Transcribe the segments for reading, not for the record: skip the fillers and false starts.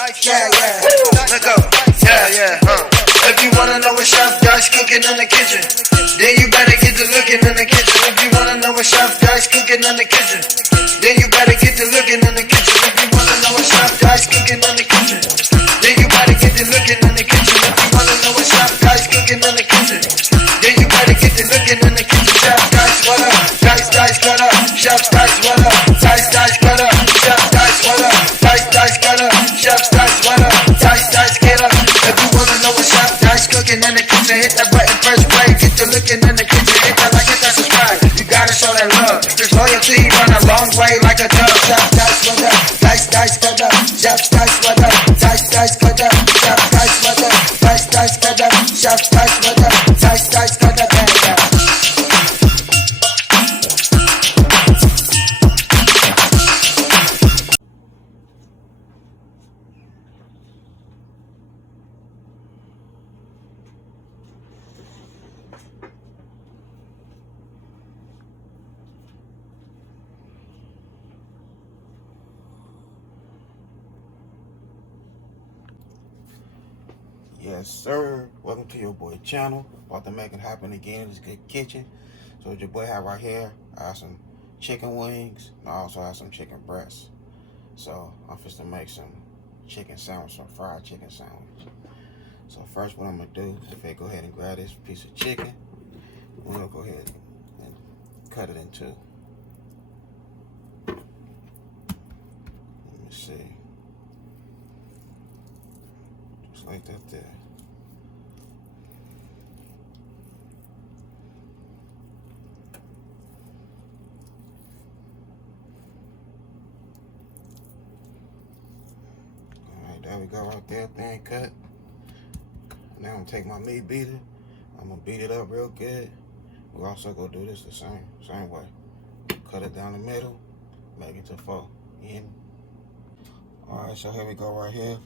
Let go. If you wanna know what Chef Dice cooking in the kitchen, then you better get to looking in the kitchen. If you wanna know what Chef Dice cooking in the kitchen, then you better get to looking in the kitchen. If you wanna know what Chef Dice cooking in the kitchen, then you better get to looking in the kitchen. If you wanna know what Chef Dice cooking in the kitchen, then you better get to looking in the kitchen. Chef Dice, what up? Dice, cut up. Chef Dice, what up? Dice, cut up. Chef Dice, what up? Dice, cut up. Chef Dice, what up? Dice, get up. If you wanna know what Chef Dice cooking in the kitchen, hit that button first play. Get to looking in the kitchen, hit that like, hit that subscribe. You gotta show that love. There's loyalty run a long way like a dove. Chef Dice, what up? Dice, cut up. Chef Dice, what up? Dice, cut up. Chef Dice, what up? Dice, cut up. Chef Dice, what up? Dice, cut up. Yes, sir. Welcome to your boy channel. About to make it happen again. It's Good Kitchen. So what your boy have right here, I have some chicken wings. And I also have some chicken breasts. So I'm just to make some chicken sandwich, some fried chicken sandwich. So first, what I'm gonna do is go ahead and grab this piece of chicken. We're gonna go ahead and cut it in two. Let me see. Just like that there. Alright, there we go right there, thin cut. Now I'm gonna take my meat beater. I'm gonna beat it up real good. We're also gonna do this the same way. Cut it down the middle, make it to 4 in. Alright, so here we go right here.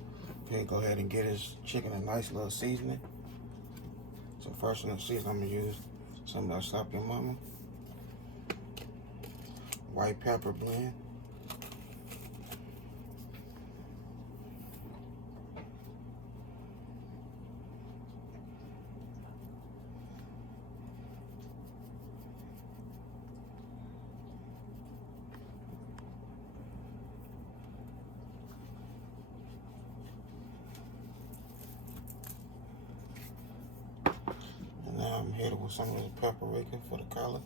We'll go ahead and get this chicken a nice little seasoning. So first in the season, I'm gonna use some of that Slap Your Mama white pepper blend. Now I'm hit it with some of the paprika for the color.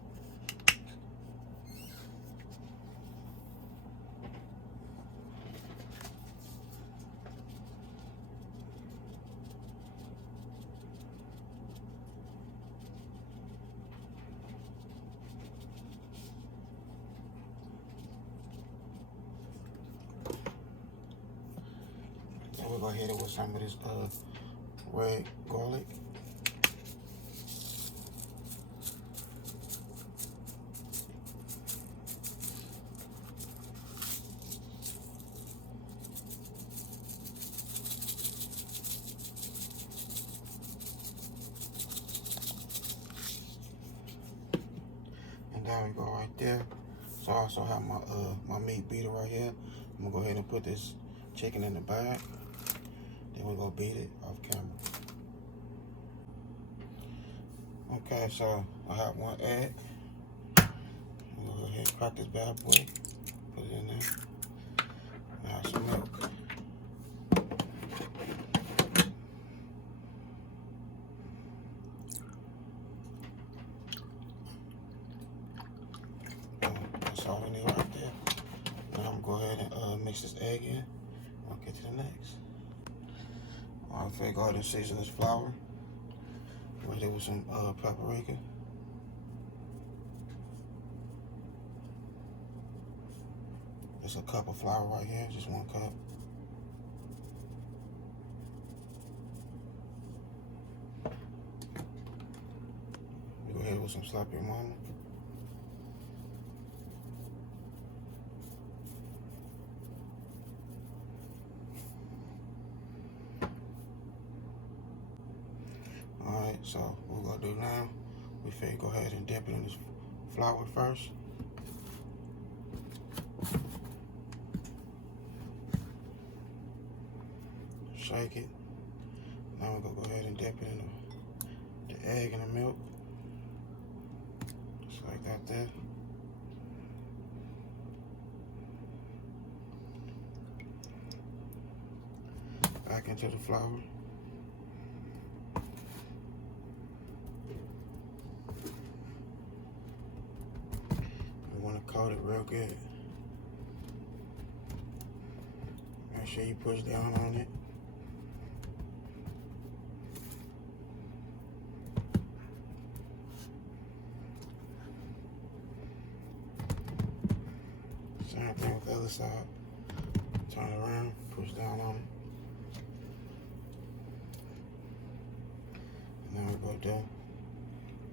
Then we're gonna hit it with some of this red garlic. There we go right there. So I also have my my meat beater right here. I'm gonna go ahead and put this chicken in the bag. Then we're gonna beat it off camera. Okay, so I have 1 egg. I'm gonna go ahead and crack this bad boy. Put it in there. Now some milk. That's all we need right there. Now I'm gonna go ahead and mix this egg in. I'll get to the next. Alright, so go ahead and season this flour. Right there with some paprika. Just a cup of flour right here, just 1 cup. We go ahead with some Slap Your Mama. Alright, so what we're gonna do now, we finna go ahead and dip it in this flour first. shake it. Now we're gonna go ahead and dip it in the egg and the milk. Just like that there. Back into the flour. You want to coat it real good. Make sure you push down on it. Same thing with the other side. Turn it around, push down on it. And then we go down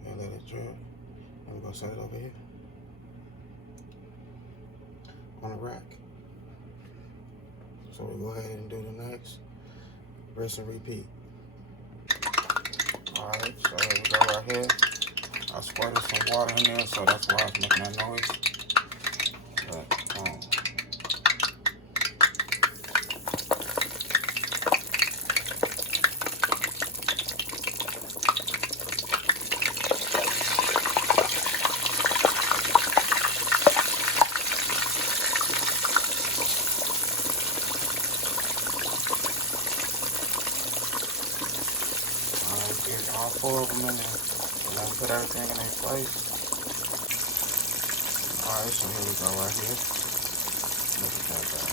and let it drip. And we're gonna set it over here on the rack. So we go ahead and do the next. Rinse and repeat. Alright, so here we go right here. I squirted some water in there, so that's why I was making that noise. But, get all 4 of them in there. And then put everything in their place. Alright, so here we go right here. Look at that guy.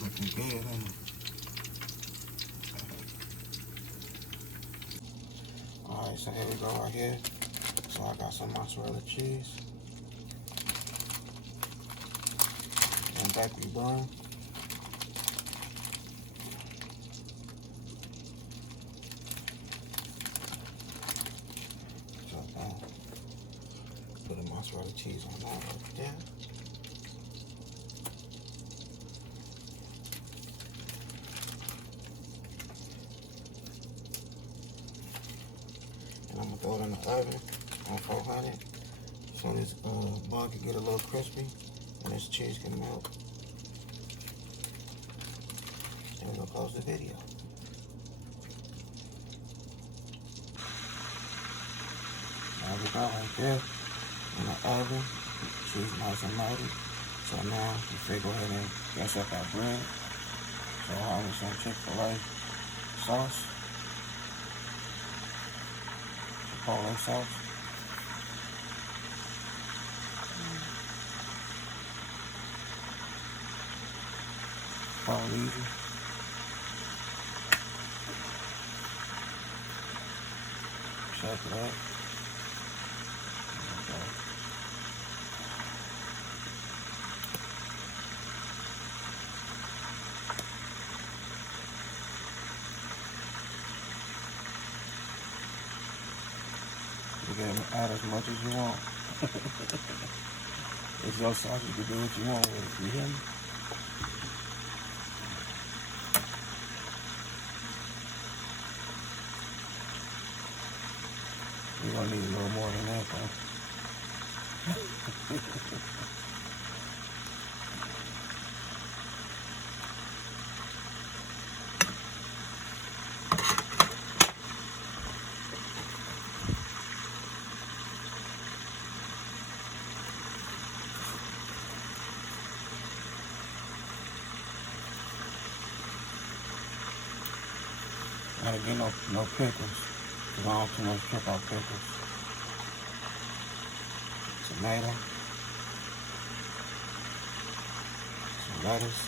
Looking good, ain't it? Alright, so here we go right here. So I got some mozzarella cheese and bakery bun. So put the mozzarella cheese on that right there. I'm gonna throw it in the oven on 400 so this bun can get a little crispy and this cheese can melt. And we're gonna close the video. There we go right there in the oven. Cheese nice and melted. So now we go ahead and gas up our bread. So I'll have some CHICK-FIL-A sauce. Chipotle sauce. Easy. Check it out. Okay. You can add as much as you want. It's your sauce, you can do what you want with it, you hear me? You're gonna need a little more than that, though. Gotta get no pickles. Cause I don't too much trip on pickles. Tomato. Some lettuce.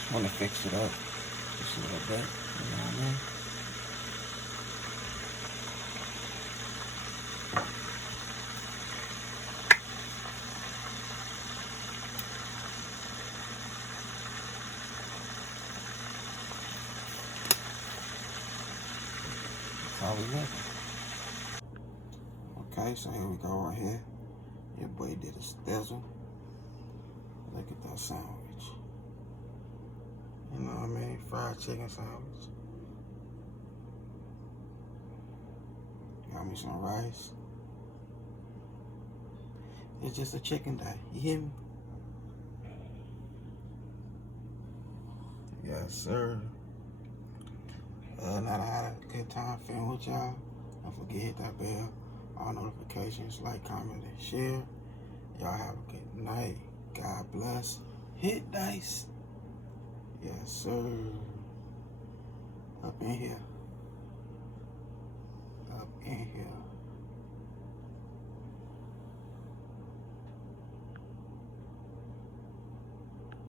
Just want to fix it up just a little bit. You know what I mean? That's all we looking. Okay, so here we go right here. Your boy did a stizzle. Look at that sandwich. You know what I mean? Fried chicken sandwich. Got me some rice. It's just a chicken day. You hear me? Yes, sir. Now that I had a good time filming with y'all, don't forget hit that bell, all notifications, like, comment, and share. Y'all have a good night. God bless. Hit dice. Yes, sir. Up in here. Up in here.